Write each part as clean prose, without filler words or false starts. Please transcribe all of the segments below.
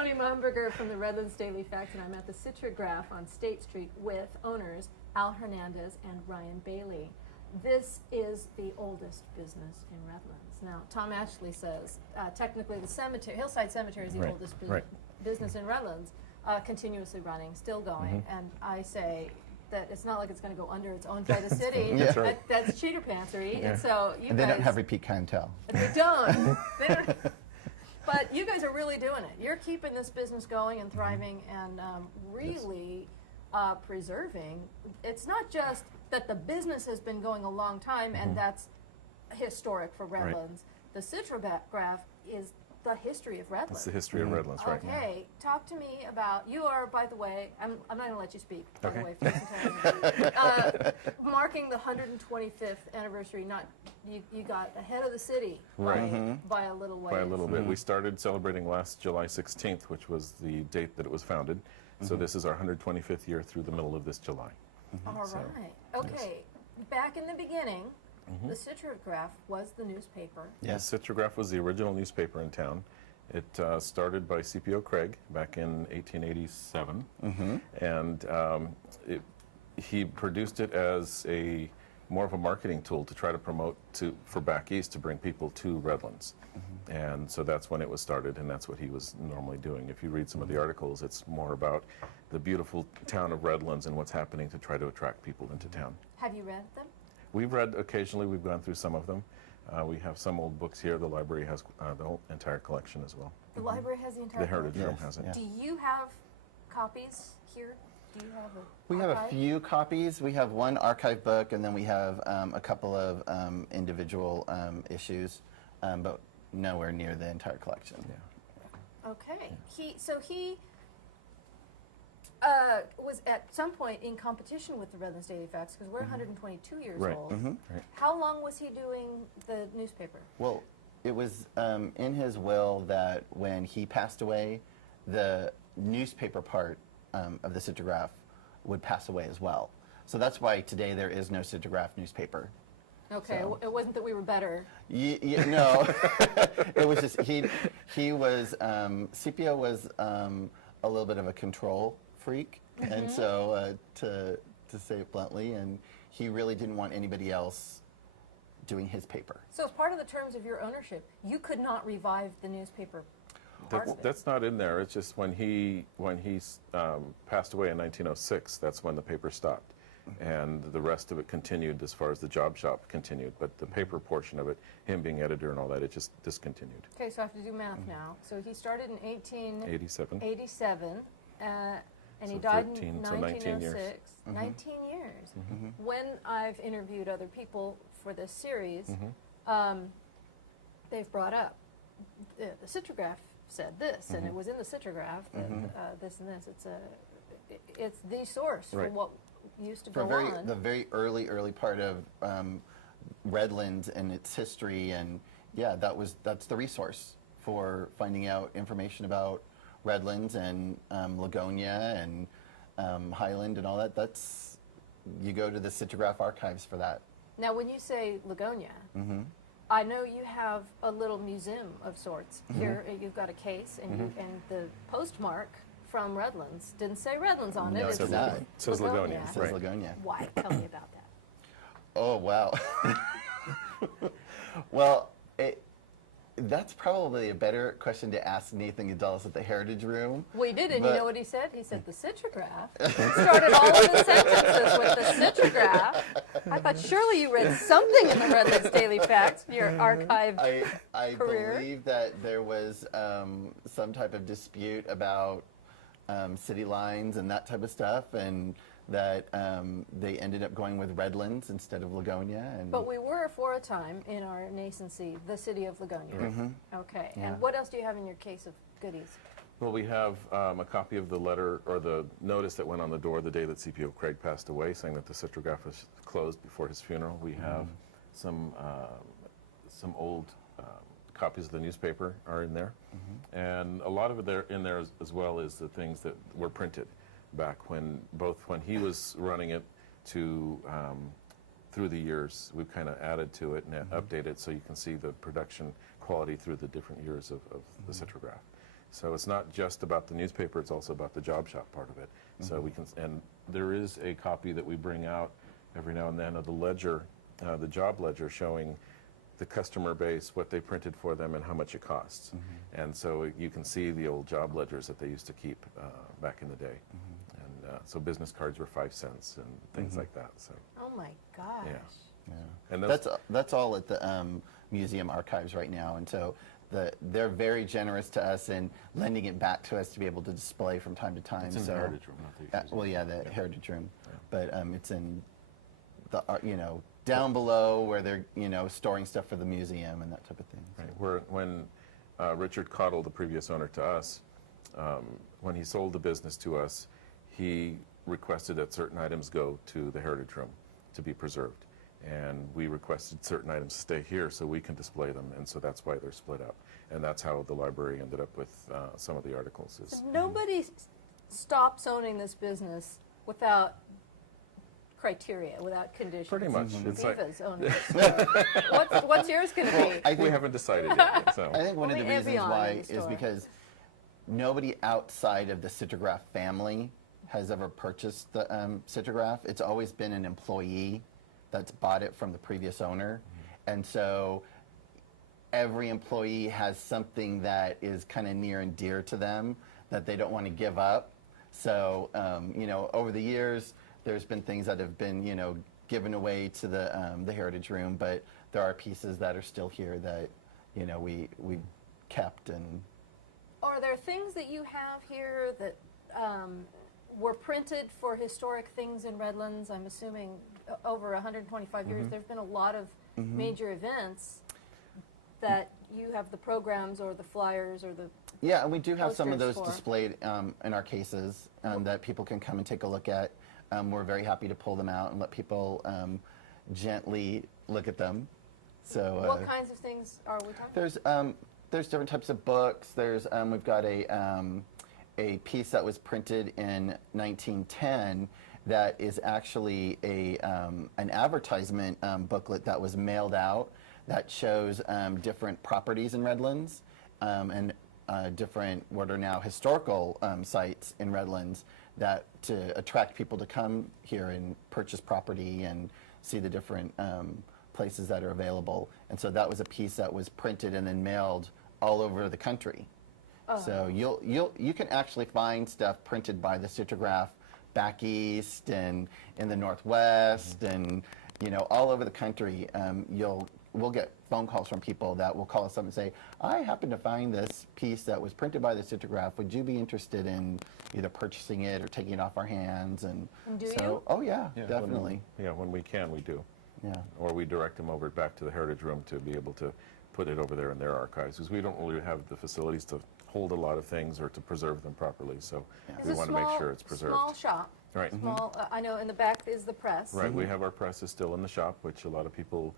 Tony Mumberger from the Redlands Daily Facts, and I'm at the Citrograph on State Street with owners Al Hernandez and Ryan Bailey. This is the oldest business in Redlands. Now, Tom Ashley says technically the cemetery, Hillside Cemetery, is the oldest business in Redlands, continuously running, still going, and I say that it's not like it's going to go under, it's owned by the city. That's right. That's Cheater Pantry, and so you and guys... they don't have repeat clientele. They don't. They don't. But you guys are really doing it. You're keeping this business going and thriving and really preserving. It's not just that the business has been going a long time and that's historic for Redlands. The Citrograph is the history of Redlands. It's the history of Redlands, right? Okay, talk to me about, you are, by the way, I'm not going to let you speak, by the way, marking the 125th anniversary, you got ahead of the city by a little way. By a little bit. We started celebrating last July 16th, which was the date that it was founded. So this is our 125th year through the middle of this July. All right. Okay, back in the beginning, the Citrograph was the newspaper. Yes, Citrograph was the original newspaper in town. It started by CPO Craig back in 1887, and he produced it as more of a marketing tool to try to promote for back east, to bring people to Redlands. And so that's when it was started, and that's what he was normally doing. If you read some of the articles, it's more about the beautiful town of Redlands and what's happening to try to attract people into town. Have you read them? We've read occasionally. We've gone through some of them. We have some old books here. The library has the whole entire collection as well. The library has the entire The Heritage collection? Room has it. Yeah. Do you have copies here? Do you have a We have a few copies. We have one archive book, and then we have a couple of individual issues, but nowhere near the entire collection. Okay. He was at some point in competition with the Redlands Daily Facts because we're 122 years old. Right. How long was he doing the newspaper? Well, it was in his will that when he passed away, the newspaper part of the Citrograph would pass away as well. So that's why today there is no Citrograph newspaper. Okay, So. it wasn't that we were better. No, it was just he was CPO was a little bit of a control freak, and so to say it bluntly, and he really didn't want anybody else doing his paper. So as part of the terms of your ownership, you could not revive the newspaper part of it. That's not in there. It's just when he passed away in 1906, that's when the paper stopped. And the rest of it continued as far as the job shop continued. But the paper portion of it, him being editor and all that, it just discontinued. Okay, so I have to do math now. So he started in 1887, and he So died 13, in so 19 years. 1906. 19 years. When I've interviewed other people for this series, they've brought up the Citrograph said this, and it was in the Citrograph that this and this. It's the source for what used to go on. The very early part of Redlands and its history, and yeah, that's the resource for finding out information about Redlands and Lagonia and Highland and all that. You go to the Citrograph archives for that. Now, when you say Lagonia, I know you have a little museum of sorts. Here, you've got a case, and the postmark from Redlands didn't say Redlands on it. No, it does not. It says Lagonia. It says Lagonia. Why? Tell me about that. Oh, wow. Well, that's probably a better question to ask Nathan Gonzalez at the Heritage Room. Well, he did, and you know what he said? He said the Citrograph. Started all of his sentences with the Citrograph. I thought surely you read something in the Redlands Daily Facts, your archived I career. believe that there was some type of dispute about city lines and that type of stuff, and that they ended up going with Redlands instead of Lagonia. But we were, for a time, in our nascency, the city of Lagonia. Okay, and what else do you have in your case of goodies? Well, we have a copy of the letter or the notice that went on the door the day that CPO Craig passed away, saying that the Citrograph was closed before his funeral. We have some old copies of the newspaper are in there, and a lot of it in there as well is the things that were printed back when he was running it to through the years. We've kind of added to it and updated so you can see the production quality through the different years of the Citrograph. So it's not just about the newspaper, it's also about the job shop part of it. So we can, and there is a copy that we bring out every now and then of the ledger, the job ledger, showing the customer base, what they printed for them, and how much it costs. And so you can see the old job ledgers that they used to keep back in the day. And so business cards were 5 cents and things like that. So Oh my gosh. yeah. And That's all at the museum archives right now, and so they're very generous to us in lending it back to us to be able to display from time to time. It's in so, the Heritage Room, not the museum. well, yeah, the Heritage Room, but it's in the down below where they're storing stuff for the museum and that type of thing. So. Right. When Richard Cottle, the previous owner to us, when he sold the business to us, he requested that certain items go to the Heritage Room to be preserved. And we requested certain items stay here so we can display them, and so that's why they're split up. And that's how the library ended up with some of the articles. So nobody stops owning this business without criteria, without conditions. Pretty much. It's like, Viva's own it. What's yours going to be? we haven't decided yet. So. I think one of the Only reasons Evian why in the is store. because nobody outside of the Citrograph family has ever purchased the Citrograph. It's always been an employee that's bought it from the previous owner. And so every employee has something that is kind of near and dear to them that they don't want to give up. So, over the years, there's been things that have been, given away to the Heritage Room, but there are pieces that are still here that, we kept. And Are there things that you have here that were printed for historic things in Redlands? I'm assuming over 125 years, there's been a lot of major events that you have the programs or the flyers or the yeah, and we do have some of posters those for. displayed in our cases that people can come and take a look at. We're very happy to pull them out and let people gently look at them. So What kinds of things are we talking? there's different types of books. There's we've got a piece that was printed in 1910 that is actually an advertisement booklet that was mailed out that shows different properties in Redlands and different what are now historical sites in Redlands that to attract people to come here and purchase property and see the different places that are available. And so that was a piece that was printed and then mailed all over the country. So you can actually find stuff printed by the Citrograph back east and in the Northwest and all over the country. We'll get phone calls from people that will call us up and say, I happen to find this piece that was printed by the Citrograph. Would you be interested in either purchasing it or taking it off our hands? And Do so, you? oh yeah, definitely. When we can, we do. Yeah. Or we direct them over back to the Heritage Room to be able to put it over there in their archives, because we don't really have the facilities to hold a lot of things or to preserve them properly. So It's we a want to make small- sure it's preserved. Small shop. Right. Small. I know in the back is the press. Right, we have our presses still in the shop, which a lot of people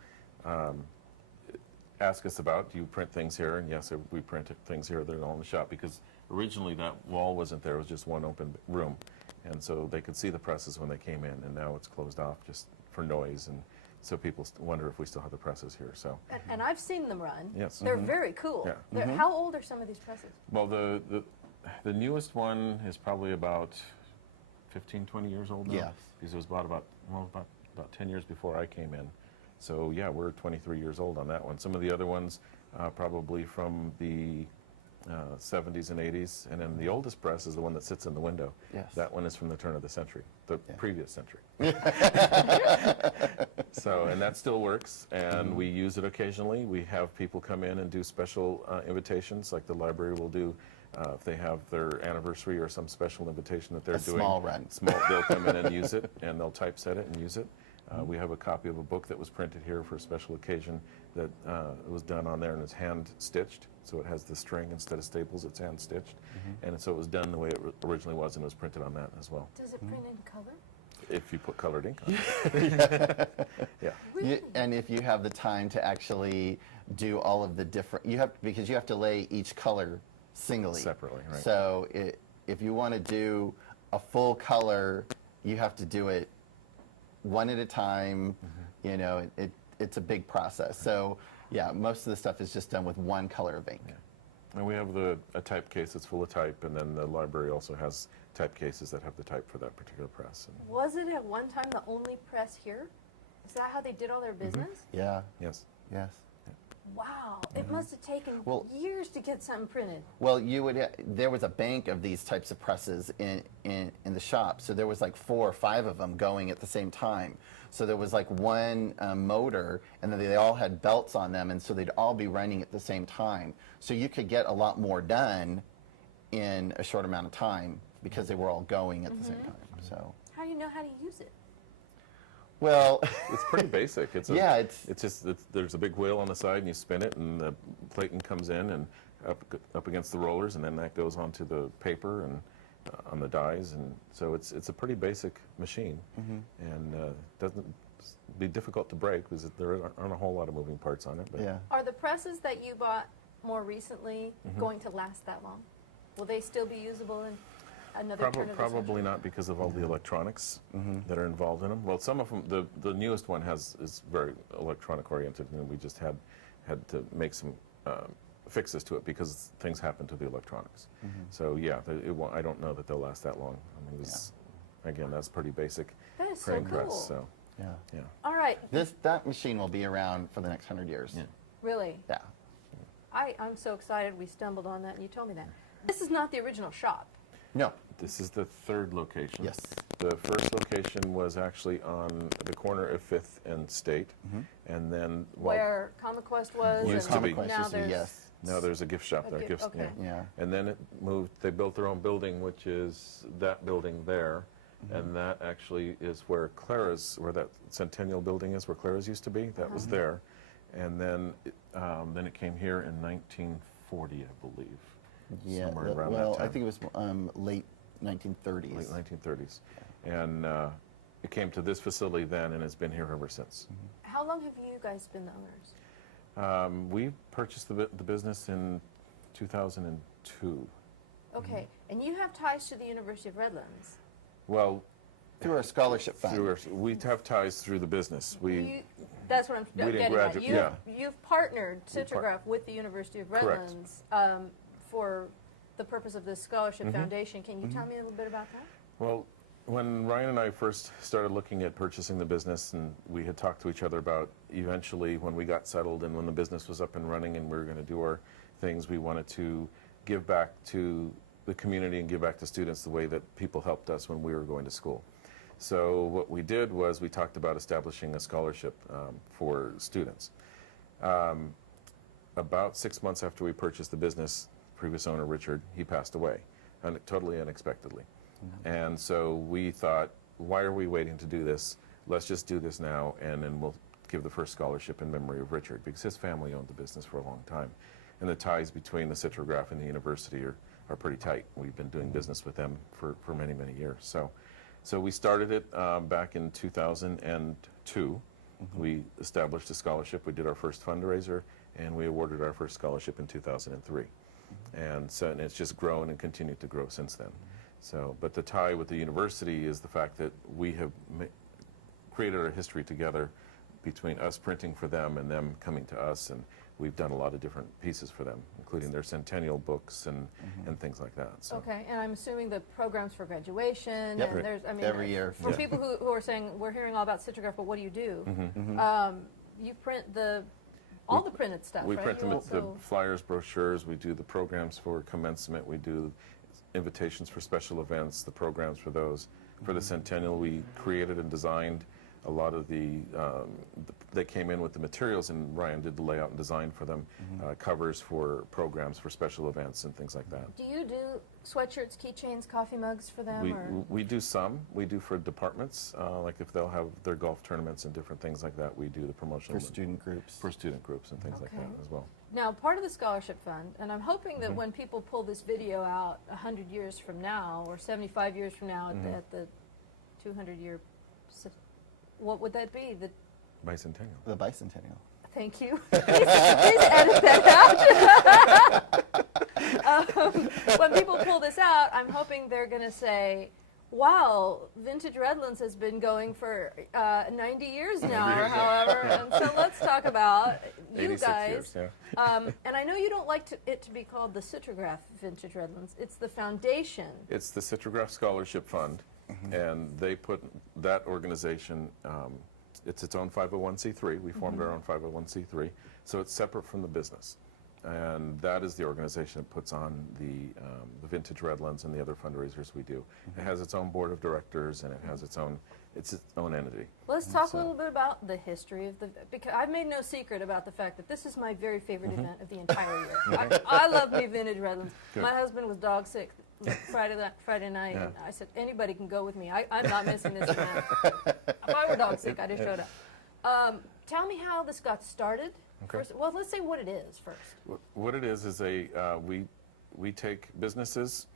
ask us about. Do you print things here? And yes, we print things here. They're all in the shop, because originally that wall wasn't there. It was just one open room. And so they could see the presses when they came in, and now it's closed off just for noise. And so people wonder if we still have the presses here. So, And I've seen them run. Yes. They're very cool. Yeah. They're- How old are some of these presses? well, the newest one is probably about 15, 20 years old now. Yes. Because it was bought about 10 years before I came in. So yeah, we're 23 years old on that one. Some of the other ones probably from the 70s and 80s. And then the oldest press is the one that sits in the window. Yes. That one is from the turn of the century, the Yeah. previous century. So, and that still works, and we use it occasionally. We have people come in and do special invitations, like the library will do. If they have their anniversary or some special invitation that they're doing. Small run. They'll come in and use it, and they'll typeset it and use it. We have a copy of a book that was printed here for a special occasion that was done on there, and it's hand stitched. So it has the string instead of staples, it's hand stitched. And so it was done the way it originally was, and it was printed on that as well. Does it print in color? If you put colored ink on it. Yeah. Really? And if you have the time to actually do all of the different, because you have to lay each color singly. Separately, right. So if you want to do a full color, you have to do it one at a time. It's a big process. So yeah, most of the stuff is just done with one color of ink. Yeah. And we have a type case that's full of type, and then the library also has type cases that have the type for that particular press. And Was it at one time the only press here? Is that how they did all their business? Yeah. yes. Yes. Wow, it must have taken Well- years to get something printed. Well, there was a bank of these types of presses in the shop, so there was like 4 or 5 of them going at the same time. So there was like one motor, and then they all had belts on them, and so they'd all be running at the same time. So you could get a lot more done in a short amount of time because they were all going at the same time. So, How do you know how to use it? well, It's pretty basic. It's yeah, there's a big wheel on the side, and you spin it, and the platen comes in and up against the rollers, and then that goes onto the paper and on the dies, and so it's a pretty basic machine, and doesn't be difficult to break because there aren't a whole lot of moving parts on it. But yeah. Are the presses that you bought more recently going to last that long? Will they still be usable in another turn of the Probably century? not because of all the electronics that are involved in them. Well, some of them, the newest one is very electronic oriented, and we just had to make some fixes to it because things happen to the electronics. So yeah, I don't know that they'll last that long. I mean, again, that's pretty basic That is so printing cool. press. So Yeah. yeah, All right, That machine will be around for the next 100 years. Yeah. really. Yeah. I'm so excited we stumbled on that and you told me that. This is not the original shop. No. this is the third location. Yes. The first location was actually on the corner of 5th and State, and then Where Comic Quest was. Used and to be. Comic Quest now used to be, there's yes. now there's a gift shop A there. gift- okay. Yeah. And then it moved, they built their own building, which is that building there. And that actually is where where that Centennial building is, where Clara's used to be. That was there. And then it came here in 1940, I believe. Yeah. Somewhere around Well, that time. I think it was late 1930s. Late 1930s. And it came to this facility then, and it's been here ever since. How long have you guys been the owners? We purchased the business in 2002. Okay, and you have ties to the University of Redlands. Well, Through our scholarship fund. we have ties through the business. That's what I'm We didn't getting at. graduate- You've, yeah. you've partnered Citrograph with the University of Correct. Redlands for the purpose of this scholarship foundation. Can you tell me a little bit about that? Well, when Ryan and I first started looking at purchasing the business, and we had talked to each other about eventually when we got settled and when the business was up and running and we were going to do our things, we wanted to give back to the community and give back to students the way that people helped us when we were going to school. So what we did was we talked about establishing a scholarship for students. About 6 months after we purchased the business, previous owner Richard, he passed away, totally unexpectedly. And so we thought, why are we waiting to do this? Let's just do this now, and then we'll give the first scholarship in memory of Richard, because his family owned the business for a long time. And the ties between the Citrograph and the university are pretty tight. We've been doing business with them for many, many years. So we started it back in 2002. We established a scholarship. We did our first fundraiser, and we awarded our first scholarship in 2003. And it's just grown and continued to grow since then. So, but the tie with the university is the fact that we have created a history together between us printing for them and them coming to us, and we've done a lot of different pieces for them, including their centennial books and things like that. So. Okay, and I'm assuming the programs for graduation, Yep. and there's, I mean, Every year. for Yeah. people who are saying, we're hearing all about Citrograph, but what do you do? You print all the printed stuff, We right? print You them, the also- flyers, brochures, we do the programs for commencement, we do invitations for special events, the programs for those. For the Centennial, we created and designed a lot of they came in with the materials, and Ryan did the layout and design for them, covers for programs for special events and things like that. Do you do sweatshirts, keychains, coffee mugs for them? or? We do some. We do for departments, like if they'll have their golf tournaments and different things like that, we do the promotional. For student groups. For student groups and things like that Okay. as well. Now, part of the scholarship fund, and I'm hoping that when people pull this video out 100 years from now, or 75 years from now at the 200-year, what would that be? Bicentennial. The bicentennial. Thank you. Please edit that out. When people pull this out, I'm hoping they're going to say, wow, Vintage Redlands has been going for 90 years now, or however. And so let's talk about you 86 guys. years, yeah. And I know you don't like it to be called the Citrograph Vintage Redlands. It's the foundation. It's the Citrograph Scholarship Fund, and they put that organization, it's its own 501c3. We formed our own 501c3, so it's separate from the business. And that is the organization that puts on the Vintage Redlands and the other fundraisers we do. It has its own board of directors, and it has its own entity. Let's talk a little bit about the history of because I've made no secret about the fact that this is my very favorite event of the entire year. I love me Vintage Redlands. Good. My husband was dog sick Friday night, and I said, anybody can go with me. I'm not missing this event. If I were dog sick, I'd have showed up. Tell me how this got started. Okay. First, well, let's say what it is first. What it is we take businesses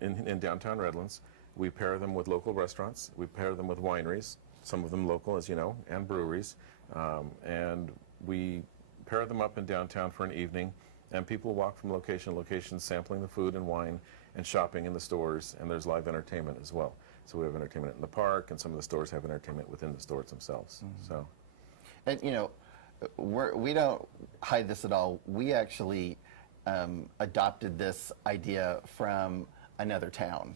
in downtown Redlands, we pair them with local restaurants, we pair them with wineries, some of them local, as you know, and breweries, and we pair them up in downtown for an evening, and people walk from location to location sampling the food and wine and shopping in the stores, and there's live entertainment as well. So we have entertainment in the park, and some of the stores have entertainment within the stores themselves. So, And you know, we don't hide this at all. We actually adopted this idea from another town.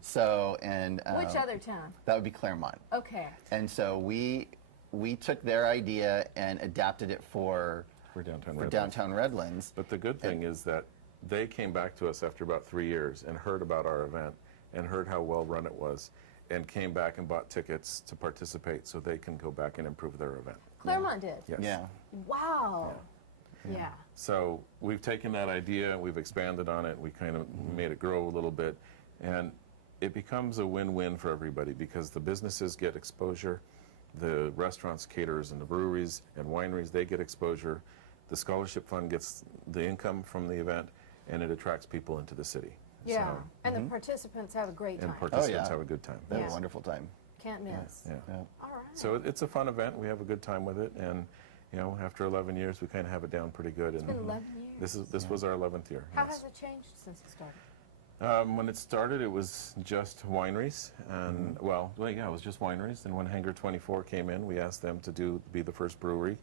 So, and Which other town? that would be Claremont. Okay. And so we took their idea and adapted it for downtown Redlands. Redlands. But the good thing is that they came back to us after about 3 years and heard about our event and heard how well run it was and came back and bought tickets to participate so they can go back and improve their event. Claremont did. Yes. Yeah. Wow. Yeah. So we've taken that idea, we've expanded on it, we kind of made it grow a little bit, and it becomes a win-win for everybody because the businesses get exposure, the restaurants, caterers, and the breweries and wineries, they get exposure, the scholarship fund gets the income from the event, and it attracts people into the city. Yeah. So, And the participants have a great time. and participants yeah. have a good time. They had Yeah. a wonderful time. Can't miss. Yeah. Yeah. All right. So it's a fun event. We have a good time with it, and you know, after 11 years, we kind of have it down pretty good. It's And been 11 years. this was our 11th year. How yes. has it changed since it started? When it started, it was just wineries, and well, yeah, it was just wineries. And when Hangar 24 came in, we asked them to be the first brewery.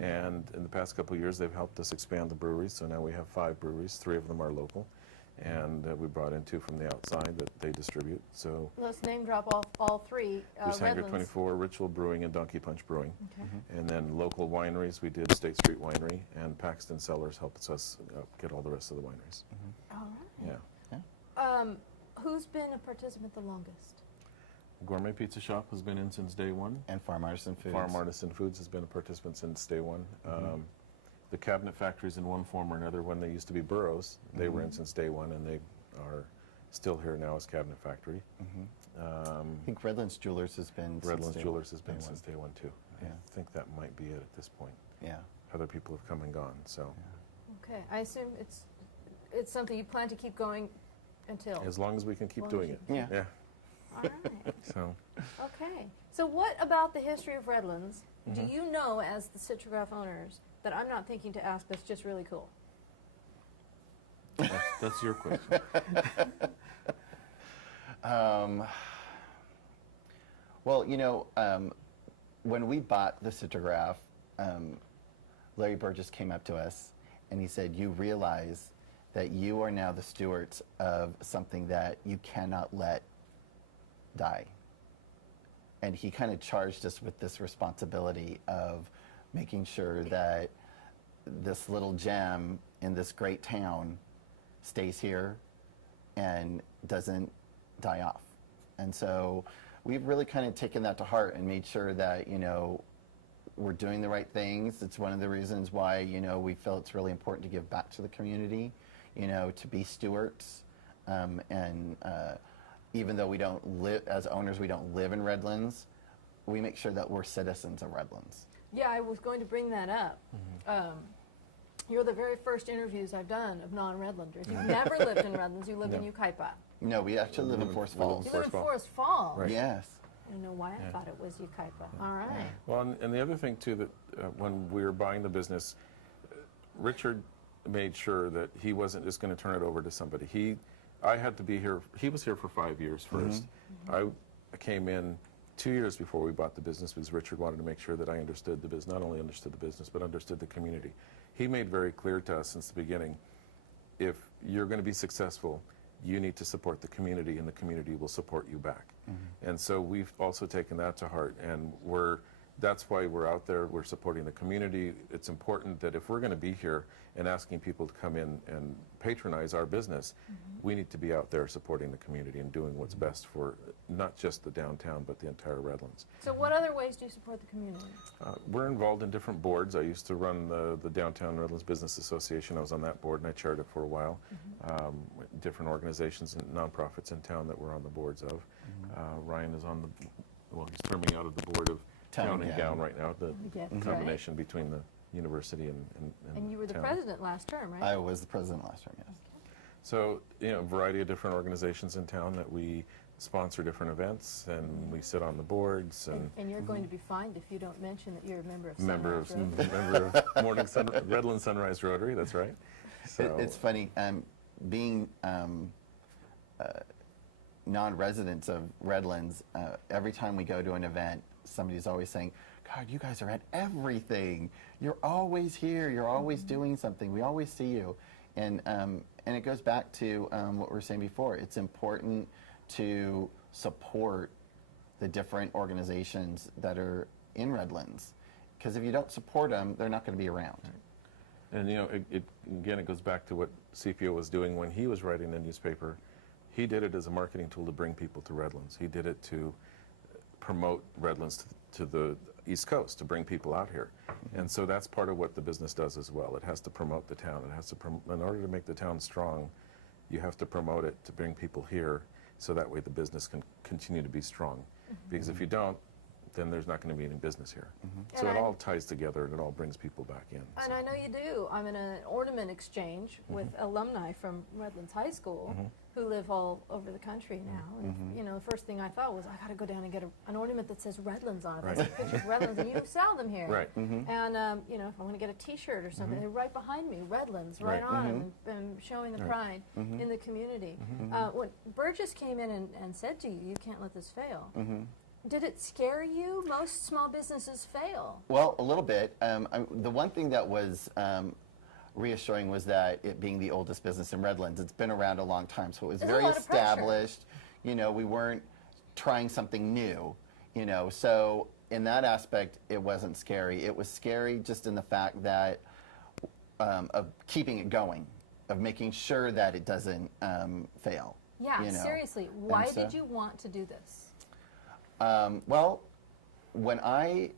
And in the past couple of years, they've helped us expand the breweries. So now we have 5 breweries. 3 of them are local, and we brought in 2 from the outside that they distribute. So Let's name drop all 3. there's Hangar Redlands. 24, Ritual Brewing, and Donkey Punch Brewing. Okay. And then local wineries, we did State Street Winery, and Paxton Cellars helps us get all the rest of the wineries. All right. Yeah. Who's been a participant the longest? Gourmet Pizza Shop has been in since day one. And Farm Artisan Foods. Farm Artisan Foods has been a participant since day one. The cabinet factories in one form or another, when they used to be Burroughs, they were in since day one, and they are still here now as Cabinet Factory. I think Redlands Jewelers has been Redlands since Jewelers has been day one. since day one too. Yeah. I think that might be it at this point. Yeah. Other people have come and gone, so Okay. I assume it's something you plan to keep going until. as long as we can keep As long doing as it. you Yeah. Yeah. All right. So Okay. So what about the history of Redlands do you know as the Citrograph owners that I'm not thinking to ask that's just really cool? that's your question. Well, you know, when we bought the Citrograph, Larry Burgess came up to us and he said, "You realize that you are now the stewards of something that you cannot let die." And he kind of charged us with this responsibility of making sure that this little gem in this great town stays here and doesn't die off. And so we've really kind of taken that to heart and made sure that, you know, we're doing the right things. It's one of the reasons why, you know, we feel it's really important to give back to the community, you know, to be stewards. Even though we don't live, as owners, we don't live in Redlands, we make sure that we're citizens of Redlands. Yeah, I was going to bring that up. You're the very first interviews I've done of non-Redlanders. You've never lived in Redlands. You live in Ukaipa. No, we actually live in Forest we live in Falls. You live in Falls. Forest Falls. Right. Yes. I don't know why I thought it was Ukaipa. All right. Well, and the other thing too, that when we were buying the business, Richard made sure that he wasn't just going to turn it over to somebody. I had to be here. He was here for 5 years first. I came in 2 years before we bought the business because Richard wanted to make sure that I understood the business, not only understood the business, but understood the community. He made very clear to us since the beginning, if you're going to be successful, you need to support the community, and the community will support you back. And so we've also taken that to heart, and that's why we're out there. We're supporting the community. It's important that if we're going to be here and asking people to come in and patronize our business, we need to be out there supporting the community and doing what's best for not just the downtown, but the entire Redlands. So what other ways do you support the community? We're involved in different boards. I used to run the Downtown Redlands Business Association. I was on that board, and I chaired it for a while. Different organizations and nonprofits in town that we're on the boards of. Ryan is on he's terming out of the board of Town and Gown right now, the combination between the university and you were the town. president last term, right? I was the president last term, yes. So, a variety of different organizations in town that we sponsor different events, and we sit on the boards. And you're going to be fined if you don't mention that you're a member of member Sunrise of Rotary. Redlands Sunrise Rotary, that's right. So, It's funny, being non-residents of Redlands, every time we go to an event, somebody's always saying, God, you guys are at everything. You're always here. You're always doing something. We always see you. And it goes back to what we were saying before. It's important to support the different organizations that are in Redlands. Because if you don't support them, they're not going to be around. and it goes back to what CPO was doing when he was writing the newspaper. He did it as a marketing tool to bring people to Redlands. He did it to promote Redlands to the East Coast, to bring people out here. And so that's part of what the business does as well. It has to promote the town. It has to in order to make the town strong, you have to promote it to bring people here, so that way the business can continue to be strong. Because if you don't, then there's not going to be any business here. So it all ties together, and it all brings people back in. And I know you do. I'm in an ornament exchange with alumni from Redlands High School who live all over the country now. And the first thing I thought was, I got to go down and get an ornament that says Redlands on it. That's a picture of Redlands, and you sell them here. Right. And if I want to get a T-shirt or something, they're right behind me, Redlands, right on, and showing the pride in the community. When Burgess came in and said to you, you can't let this fail. Did it scare you? Most small businesses fail. Well, a little bit. The one thing that was reassuring was that it being the oldest business in Redlands, it's been around a long time, so it was There's a very lot of pressure. established. We weren't trying something new. So in that aspect, it wasn't scary. It was scary just in the fact that of keeping it going, of making sure that it doesn't fail. Yeah, seriously. Why did you want to do this? Well, when I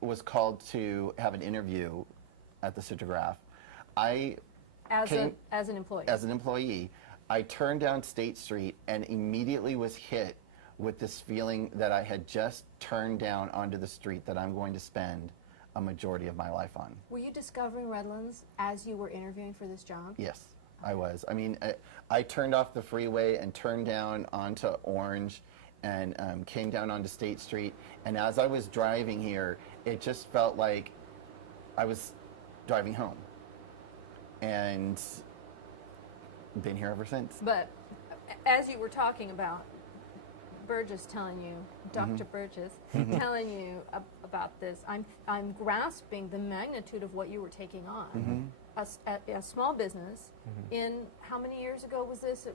was called to have an interview at the Citrograph, As an employee. As an employee, I turned down State Street and immediately was hit with this feeling that I had just turned down onto the street that I'm going to spend a majority of my life on. Were you discovering Redlands as you were interviewing for this job? Yes, I was. I mean, I turned off the freeway and turned down onto Orange and came down onto State Street. And as I was driving here, it just felt like I was driving home. And been here ever since. But as you were talking about Burgess telling you, Dr. Burgess telling you about this, I'm grasping the magnitude of what you were taking on. A small business in, how many years ago was this?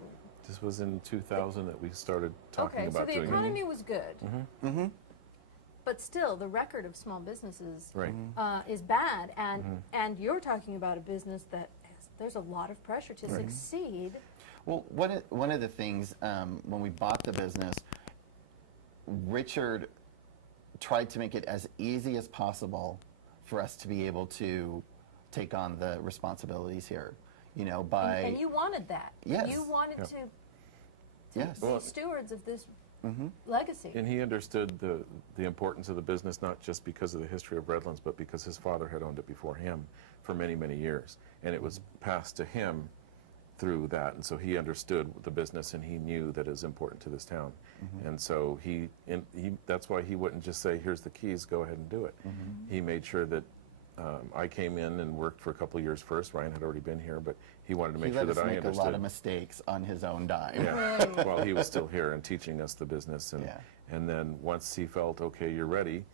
This was in 2000 that we started talking about doing it. Okay, so the doing economy was good. But still, the record of small businesses is bad. And you're talking about a business that there's a lot of pressure to succeed. Well, one of the things, when we bought the business, Richard tried to make it as easy as possible for us to be able to take on the responsibilities here. By... And you wanted that. Yes. You wanted to Yes. be stewards of this legacy. And he understood the importance of the business, not just because of the history of Redlands, but because his father had owned it before him for many, many years. And it was passed to him through that. And so he understood the business, and he knew that it was important to this town. And so that's why he wouldn't just say, here's the keys, go ahead and do it. He made sure that I came in and worked for a couple of years first. Ryan had already been here, but he wanted to make He sure let that us I make understood. a lot of mistakes on his own dime. Yeah, while he was still here and teaching us the business. And, Yeah. and then once he felt, okay, you're ready,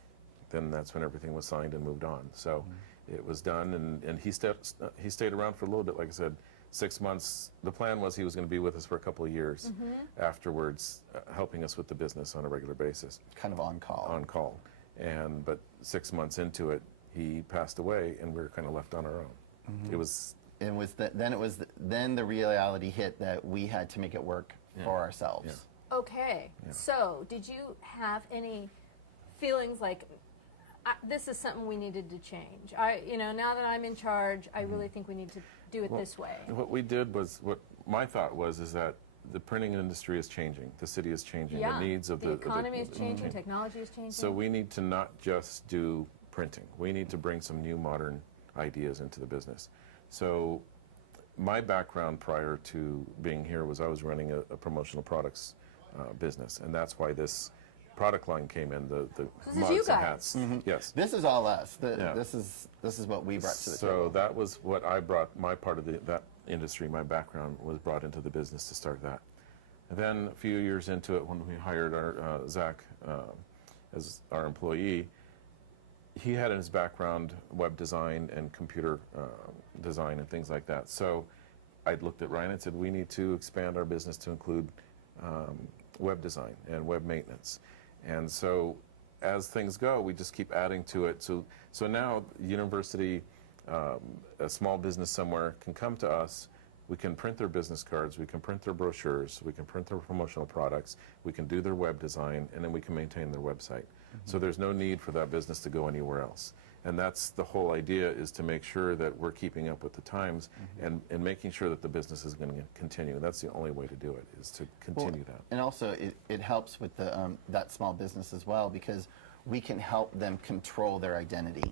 then that's when everything was signed and moved on. So it was done, and he stayed around for a little bit, like I said, 6 months. The plan was he was going to be with us for a couple of years afterwards, helping us with the business on a regular basis. Kind of on call. On call. But 6 months into it, he passed away, and we were kind of left on our own. It was... Then the reality hit that we had to make it work for ourselves. Yeah. Okay, so did you have any feelings like this is something we needed to change? Now that I'm in charge, I really think we need to do it this way. What we did was, what my thought was, is that the printing industry is changing. The city is changing. Yeah, The needs of the economy is changing, technology is changing. So we need to not just do printing. We need to bring some new modern ideas into the business. So my background prior to being here was I was running a promotional products business, and that's why this product line came in, the is mugs you and guys. hats. Yes. This is all us. Yeah. This is what we brought to the So table. that was what I brought, my part of that industry, my background was brought into the business to start that. And then a few years into it, when we hired our Zach as our employee, he had in his background web design and computer design and things like that. So I looked at Ryan and said, we need to expand our business to include web design and web maintenance. And so as things go, we just keep adding to it. So now university, a small business somewhere can come to us. We can print their business cards, we can print their brochures, we can print their promotional products, we can do their web design, and then we can maintain their website. So there's no need for that business to go anywhere else. And that's the whole idea, is to make sure that we're keeping up with the times and making sure that the business is going to continue. That's the only way to do it, is to continue that. And also, it helps with that small business as well, because we can help them control their identity.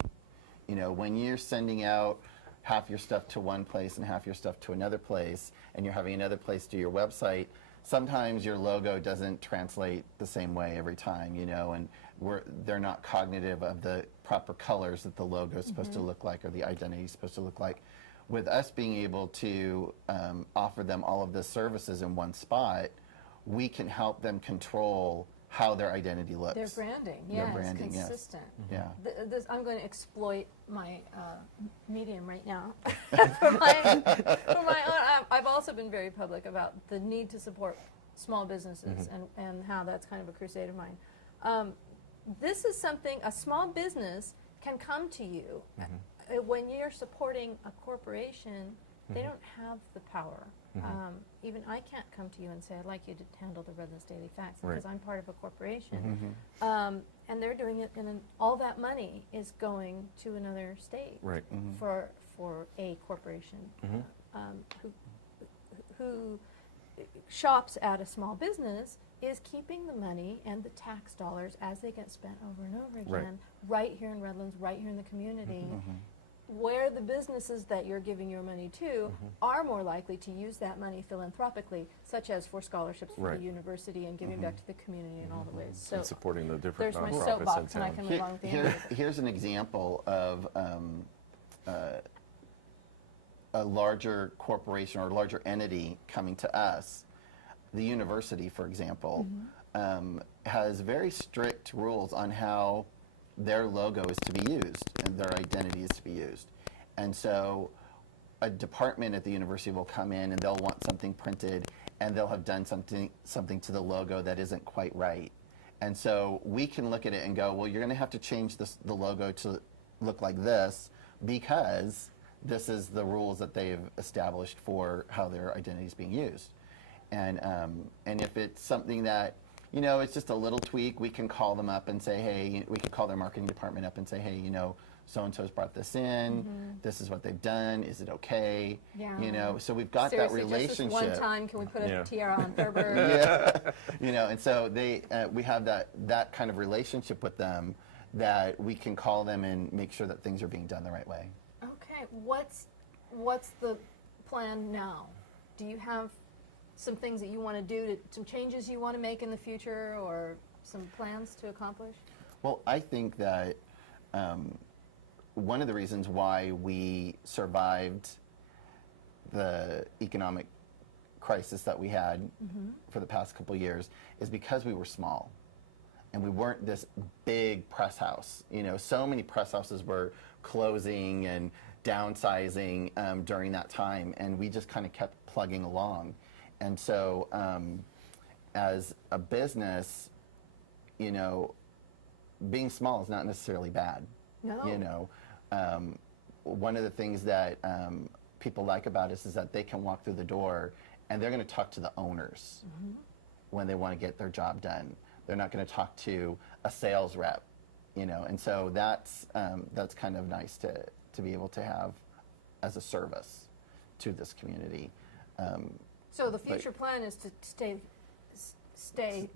When you're sending out half your stuff to one place and half your stuff to another place, and you're having another place do your website, sometimes your logo doesn't translate the same way every time, and they're not cognitive of the proper colors that the logo is supposed to look like, or the identity is supposed to look like. With us being able to offer them all of the services in one spot, we can help them control how their identity looks. Their branding, Their yes, branding, yes. consistent. Yeah. I'm going to exploit my medium right now for my own. I've also been very public about the need to support small businesses and how that's kind of a crusade of mine. This is something a small business can come to you. When you're supporting a corporation, they don't have the power. Even I can't come to you and say, I'd like you to handle the Redlands Daily Facts, because I'm part of a corporation. And they're doing it, and all that money is going to another state for a corporation who shops at a small business is keeping the money and the tax dollars as they get spent over and over again, right here in Redlands, right here in the community, where the businesses that you're giving your money to are more likely to use that money philanthropically, such as for scholarships for the university and giving back to the community in all the ways. So and supporting the different there's my nonprofits soapbox, in and I town. can move on with the end of it. Here's an example of a larger corporation or a larger entity coming to us. The university, for example, has very strict rules on how their logo is to be used and their identity is to be used. And so a department at the university will come in and they'll want something printed, and they'll have done something to the logo that isn't quite right. And so we can look at it and go, well, you're going to have to change the logo to look like this, because this is the rules that they've established for how their identity is being used. And if it's something that, it's just a little tweak, we can call them up and say, hey, we can call their marketing department up and say, hey, so-and-so's brought this in, this is what they've done, is it okay? Yeah. So we've got Seriously, that relationship. Just this one time, can we put a tiara on Thurber? And so we have that kind of relationship with them, that we can call them and make sure that things are being done the right way. Okay, what's the plan now? Do you have some things that you want to do, some changes you want to make in the future, or some plans to accomplish? Well, I think that one of the reasons why we survived the economic crisis that we had for the past couple of years is because we were small. And we weren't this big press house. You know, so many press houses were closing and downsizing during that time, and we just kind of kept plugging along. And so, as a business, you know, being small is not necessarily bad. No. You know, one of the things that people like about us is that they can walk through the door and they're going to talk to the owners when they want to get their job done. They're not going to talk to a sales rep, you know, and so that's kind of nice to be able to have as a service to this community. So the future plan is to stay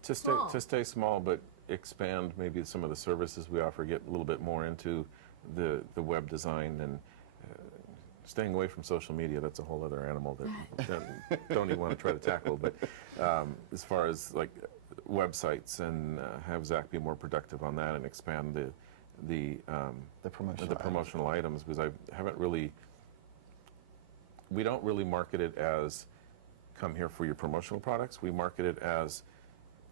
small. To stay small, but expand maybe some of the services we offer, get a little bit more into the web design and staying away from social media. That's a whole other animal that don't even want to try to tackle. But as far as like websites and have Zach be more productive on that and expand the promotional items, because we don't really market it as come here for your promotional products. We market it as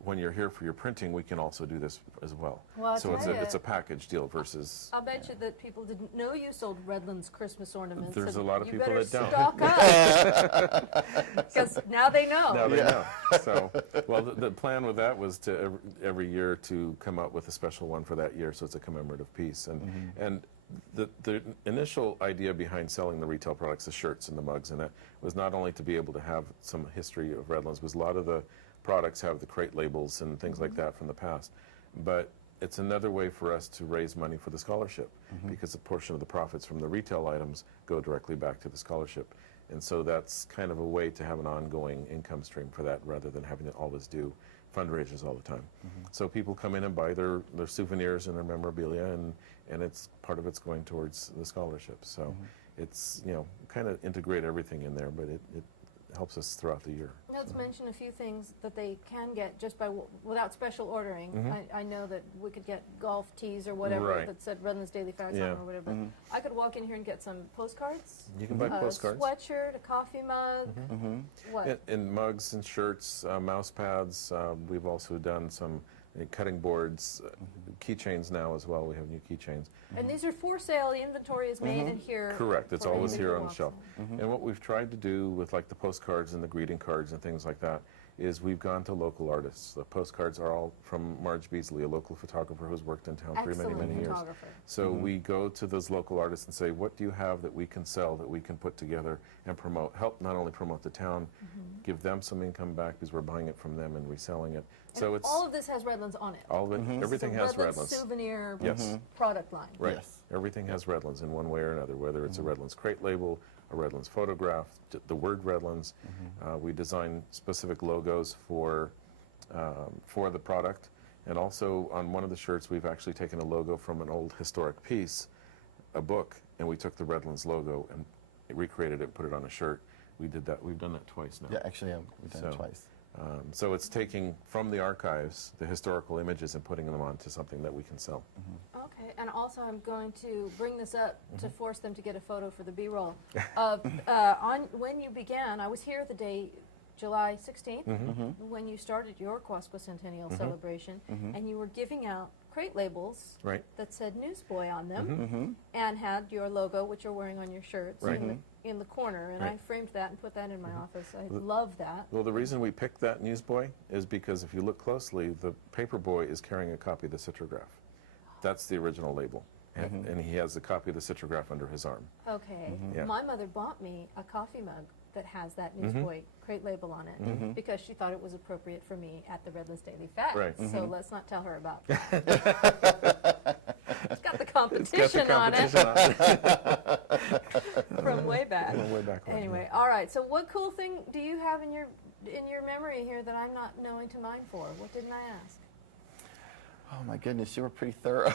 when you're here for your printing, we can also do this as well. Well, so it's a package deal versus. I'll bet you that people didn't know you sold Redlands Christmas ornaments. There's a lot of people that don't. Stock up, because now they know. Now they know. So, well, the plan with that was to every year to come up with a special one for that year, so it's a commemorative piece. And the initial idea behind selling the retail products, the shirts and the mugs, and that was not only to be able to have some history of Redlands, because a lot of the products have the crate labels and things like that from the past, but it's another way for us to raise money for the scholarship, because a portion of the profits from the retail items go directly back to the scholarship. And so that's kind of a way to have an ongoing income stream for that, rather than having to always do fundraisers all the time. So people come in and buy their souvenirs and their memorabilia, and it's part of it's going towards the scholarship. So it's, you know, kind of integrate everything in there, but it helps us throughout the year. Let's mention a few things that they can get just by without special ordering. I know that we could get golf tees or whatever that said Redlands Daily Facts on or whatever. I could walk in here and get some postcards. You can buy postcards. A sweatshirt, a coffee mug. What? And mugs and shirts, mouse pads. We've also done some cutting boards, keychains now as well. We have new keychains. And these are for sale. The inventory is made in here. Correct. It's for always anybody here who on the shelf. And what we've tried to do with like the postcards and the greeting cards and things like that is we've gone to local artists. The postcards are all from Marge Beasley, a local photographer who's worked in town for many years. Photographer. So we go to those local artists and say, what do you have that we can sell, that we can put together and promote, help not only promote the town, give them some income back because we're buying it from them and reselling it. And so it's all of this has Redlands on it. all of it, everything So has Redlands Redlands. souvenir Yes. product line. Right. Yes. Everything has Redlands in one way or another, whether it's a Redlands crate label, a Redlands photograph, the word Redlands. We design specific logos for the product. And also on one of the shirts, we've actually taken a logo from an old historic piece, a book, and we took the Redlands logo and recreated it and put it on a shirt. We did that. We've done that twice now. Yeah, actually, we've done it twice. So it's taking from the archives the historical images and putting them onto something that we can sell. Okay, and also I'm going to bring this up to force them to get a photo for the B-roll. When you began, I was here the day, July 16th, when you started your Quasquicentennial celebration, and you were giving out crate labels that said Newsboy on them, and had your logo, which you're wearing on your shirts, in the corner, and I framed that and put that in my office. I love that. Well, the reason we picked that Newsboy is because if you look closely, the paper boy is carrying a copy of the Citrograph. That's the original label, and he has a copy of the Citrograph under his arm. Okay. Yeah. My mother bought me a coffee mug that has that Newsboy crate label on it because she thought it was appropriate for me at the Redlands Daily Facts. Right. So let's not tell her about that. It's got the competition, on it from way back. Way back when, Anyway, all right. So what cool thing do you have in your memory here that I'm not knowing to mine for? What didn't I ask? Oh my goodness, you were pretty thorough.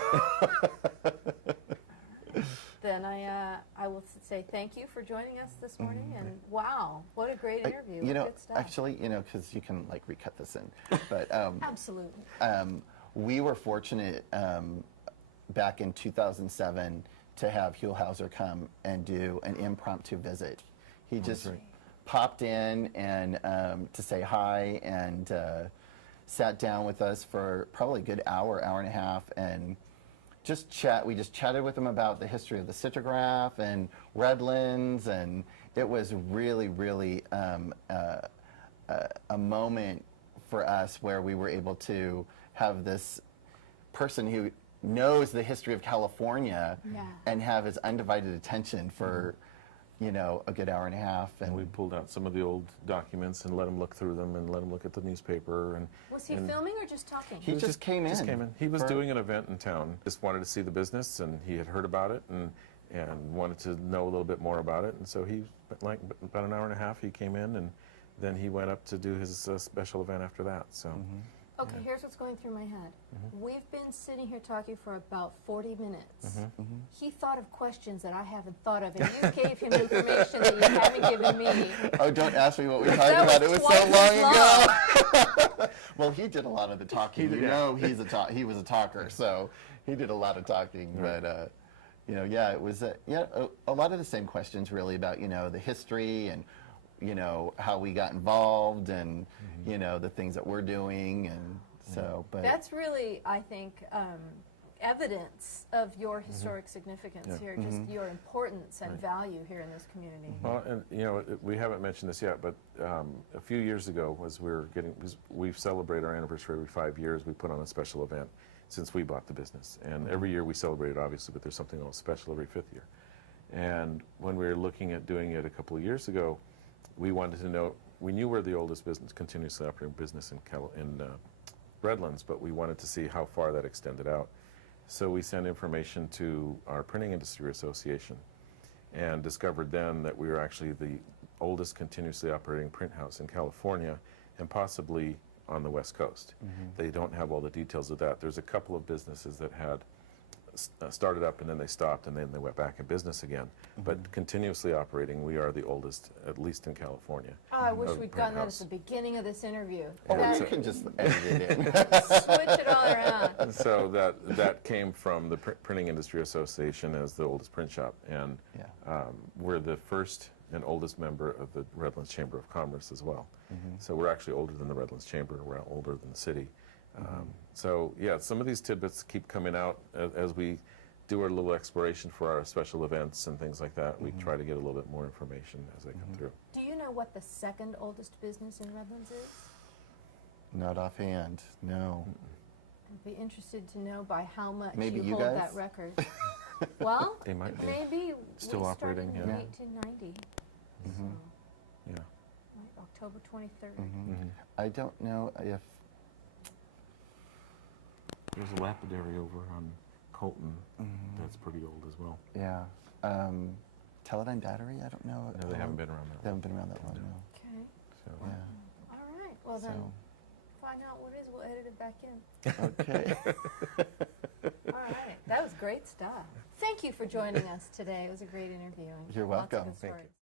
Then I will say thank you for joining us this morning, and wow, what a great interview. You know, Good stuff. actually, you know, because you can like recut this in, but Absolutely. we were fortunate back in 2007 to have Huelhauser come and do an impromptu visit. He just popped in and to say hi and sat down with us for probably a good hour, hour and a half, and we just chatted with him about the history of the Citrograph and Redlands, and it was really, really a moment for us where we were able to have this person who knows the history of California and have his undivided attention for a good hour and a half. And we pulled out some of the old documents and let him look through them and let him look at the newspaper. And was he filming or just talking? He just came in. He was doing an event in town. Just wanted to see the business, and he had heard about it and wanted to know a little bit more about it. And so he, like about an hour and a half, he came in, and then he went up to do his special event after that. So. Okay, here's what's going through my head. We've been sitting here talking for about 40 minutes. He thought of questions that I haven't thought of, and you gave him information that you haven't given me. Oh, don't ask me what we talked about. It was so long ago. Well, he did a lot of the talking. He was a talker, so he did a lot of talking. Right. But it was a lot of the same questions really about the history and how we got involved and the things that we're doing, and so. But that's really, I think, evidence of your historic significance here, just your importance and value here in this community. Well, and we haven't mentioned this yet, but a few years ago, we've celebrated our anniversary every 5 years. We put on a special event since we bought the business, and every year we celebrate it, obviously, but there's something else special every 5th year. And when we were looking at doing it a couple of years ago, we wanted to know. We knew we're the oldest continuously operating business in Redlands, but we wanted to see how far that extended out. So we sent information to our Printing Industry Association and discovered then that we were actually the oldest continuously operating print house in California and possibly on the West Coast. They don't have all the details of that. There's a couple of businesses that had started up and then they stopped and then they went back in business again. But continuously operating, we are the oldest, at least in California. Oh, I wish we'd gotten that at the beginning of this interview. or you can just edit it in. Switch it all around. And so that came from the Printing Industry Association as the oldest print shop, and we're the first and oldest member of the Redlands Chamber of Commerce as well. So we're actually older than the Redlands Chamber, we're older than the city. So yeah, some of these tidbits keep coming out as we do our little exploration for our special events and things like that. We try to get a little bit more information as they come through. Do you know what the second oldest business in Redlands is? Not offhand, no. I'd be interested to know by how much Maybe you you hold guys? that record. Well, They might be. maybe Still we operating, started in yeah. 1890. So, Yeah. like October 23rd. I don't know if There's a lapidary over on Colton that's pretty old as well. Teledyne Battery. I don't know. No, they haven't been around that They long. haven't been around that long. No. Okay. So, Yeah. All right. Well, then So. find out what it is. We'll edit it back in. Okay. All right. That was great stuff. Thank you for joining us today. It was a great interview. and You're lots of welcome. good Thank you. stories.